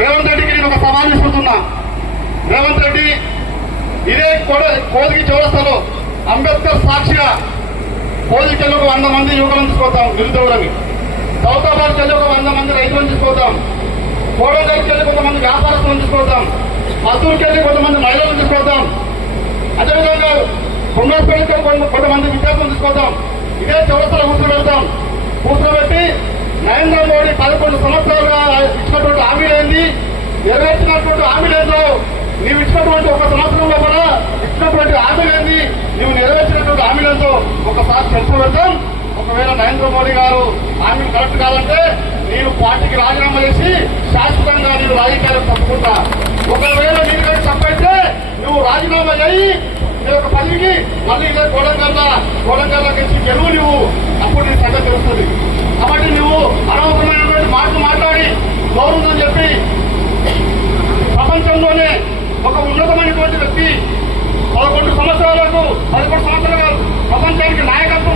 రేవంత్ రెడ్డికి నేను ఒక సవాల్ విసురుతున్నా. రేవంత్ రెడ్డి ఇదే కోదికి చౌరస్తాలో అంబేద్కర్ సాక్షిగా కోదికెళ్ళి ఒక 100 మంది యువకులను తీసుకొద్దాం నిరుద్యోగులని, సౌతాబాద్కి వెళ్ళి ఒక 100 మంది రైతులను తీసుకొద్దాం, కోడంగల్కి వెళ్ళి కొంతమంది వ్యాపారస్తులను తీసుకొద్దాం, మద్దూరుకి వెళ్ళి కొంతమంది మహిళలను తీసుకొద్దాం, అదేవిధంగా కొండపల్లికి కొంతమంది విద్యార్థులను తీసుకొద్దాం. ఇదే చౌరస్తాలో కూర్చోబెడతాం. కూర్చోబెట్టి నరేంద్ర మోడీ 11 సంవత్సరాలుగా ఇచ్చినటువంటి హామీలేంది, నెరవేర్చినటువంటి హామీలేందో, నీవు ఇచ్చినటువంటి 1 సంవత్సరంలో కూడా ఇచ్చినటువంటి హామీలేంది, నువ్వు నెరవేర్చినటువంటి హామీలతో ఒకసారి చర్చ పెడతాం. ఒకవేళ నరేంద్ర మోడీ గారు హామీలు కరెక్ట్ కాదంటే నేను పార్టీకి రాజీనామా చేసి శాశ్వతంగా నేను రాజకీయాలకు తప్పుకుంటా. ఒకవేళ నీకు కానీ తప్పైతే నువ్వు రాజీనామా చేయి, నీ యొక్క పదవికి మళ్ళీ ఇదే కోడంగల్లా గెలిచి గెలువు నువ్వు, అప్పుడు నీ సంగతి తెలుస్తుంది. కాబట్టి నువ్వు అనవసరమైనటువంటి మాటలు మాట్లాడి గౌరవం చెప్పి ప్రపంచంలోనే ఒక ఉన్నతమైనటువంటి వ్యక్తి 11 సంవత్సరాలకు ప్రపంచానికి నాయకత్వం